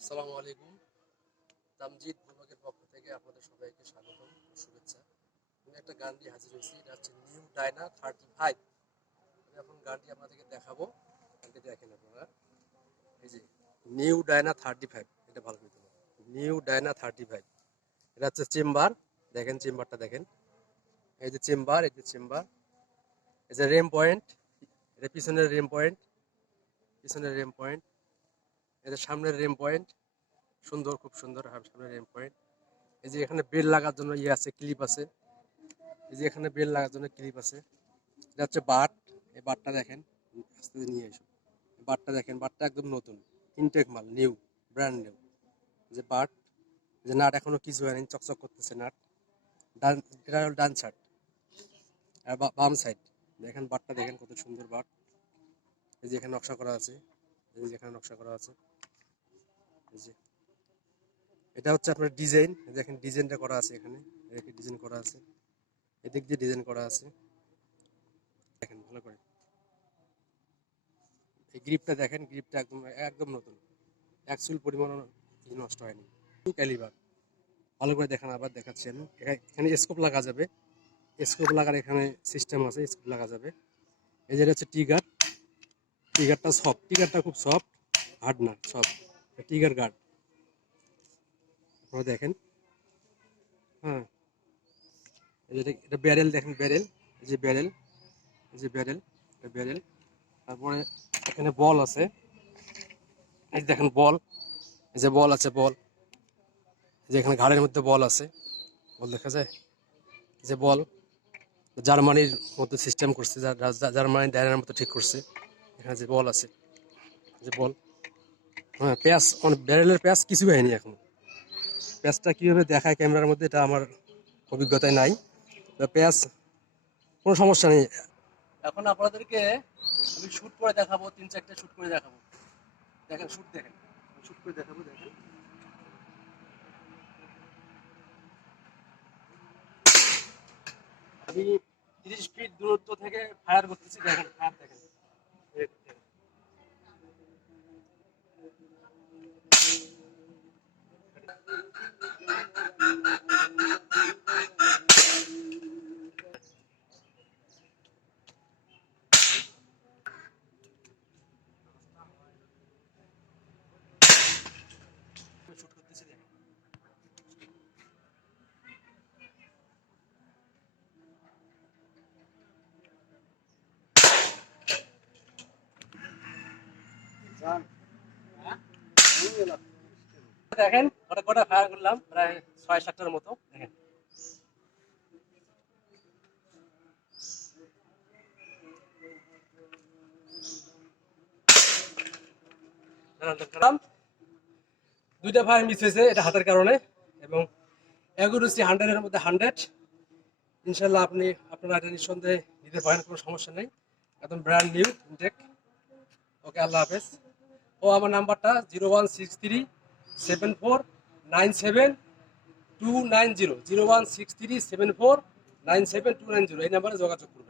আসসালামু আলাইকুম। তামজিদ ব্লগের পক্ষ থেকে আপনাদের সবাইকে স্বাগতম শুভেচ্ছা। আমি একটা গান দিয়ে হাজির হয়েছি, এটা হচ্ছে নিউ ডায়না থার্টি ফাইভ। আমি এখন গানটি আপনাদেরকে দেখাবো। গানটি দেখেন আপনারা। এই যে, নিউ ডায়না থার্টি ফাইভ, এটা ভালো করে নিউ ডায়না থার্টি ফাইভ, এটা হচ্ছে চেম্বার। দেখেন, চেম্বারটা দেখেন। এই যে চেম্বার, এই যে চেম্বার। এই যে রেম পয়েন্ট, এটা পিছনের রেম পয়েন্ট, পিছনের রেম পয়েন্ট। এদের সামনের রেম পয়েন্ট সুন্দর, খুব সুন্দর সামনের রেম পয়েন্ট এই যে এখানে বেল লাগার জন্য ইয়ে আছে ক্লিপ আছে। এই যে এখানে বেল লাগার জন্য ক্লিপ আছে। এটা হচ্ছে বাট। এই বাটটা দেখেন, আস্তে নিয়ে এসো বাটটা দেখেন, বাটটা একদম নতুন। ইনটেক মাল নিউ ব্র্যান্ড নিউ যে বাট যে নাট এখনও কিছু হয়নি, চকচক করতেছে নাট। ডান, এটা হলো ডান সাইড আর বাম সাইড দেখেন বাটটা, দেখেন কত সুন্দর বাট। এই যে এখানে নকশা করা আছে। এই যে এখানে নকশা করা আছে। এটা হচ্ছে আপনার ডিজাইন। দেখেন, ডিজাইনটা করা আছে এখানে। এদিকে ডিজাইন করা আছে। এদিক দিয়ে ডিজাইন করা আছে। দেখেন, ভালো করে। এই গ্রিপটা দেখেন, গ্রিপটা একদম একদম নতুন। এক চুল পরিমাণ নষ্ট হয়নি। ক্যালিবার ভালো করে দেখেন, আবার দেখাচ্ছি আমি। এখানে স্কোপ লাগা যাবে। স্কোপ লাগার এখানে সিস্টেম আছে স্কোপ লাগা যাবে। এই যেটা হচ্ছে টিগার টিগারটা সফট টিগারটা খুব সফট হার্ড না সফট টিগার গার্ড আপনারা দেখেন। হ্যাঁ। এটা- ব্যারেল দেখেন ব্যারেল এই যে ব্যারেল এই যে ব্যারেল এটা ব্যারেল তারপরে এখানে বল আছে। এই দেখেন বল এই যে বল আছে বল যে এখানে ঘাড়ের মধ্যে বল আছে। বল দেখা যায়? যে বল জার্মানির মতো সিস্টেম করছে জার্মানি ডায়নার মতো ঠিক করছে। এখানে যে বল আছে। যে বল হ্যাঁ প্যাঁচ ব্যারেলের প্যাঁচ কিছু হয়নি এখন। প্যাঁচটা কীভাবে দেখায় ক্যামেরার মধ্যে এটা আমার অভিজ্ঞতায় নাই। প্যাঁচ, কোনো সমস্যা নেই। এখন আপনাদেরকে আমি শ্যুট করে দেখাবো, তিন চারটে শ্যুট করে দেখাবো। দেখেন শ্যুট দেখেন। শ্যুট করে দেখাবো, দেখেন। আমি তিরিশ ফিট দূরত্ব থেকে ফায়ার করতেছি, দেখেন ফায়ার শুট করতেছি দেখেন দেখেন কটা কটা ফায়ার করলাম প্রায় ছয় সাতটার মতো দেখেন। দুইটা ফায়ার মিস হয়েছে এটা হাতের কারণে, এবং অ্যাগুরেসি হান্ড্রেডের মধ্যে হান্ড্রেড। ইনশাল্লাহ আপনি, আপনারা এটা নিঃসন্দেহে নিতে পারেন, কোনো সমস্যা নেই। একদম ব্র্যান্ড নিউ ইনটেক ওকে, আল্লাহ হাফেজ। ও, আমার নাম্বারটা zero one six three seven four nine seven two nine zero. Zero one six three seven four nine seven two nine zero. এই নাম্বারে যোগাযোগ করবেন।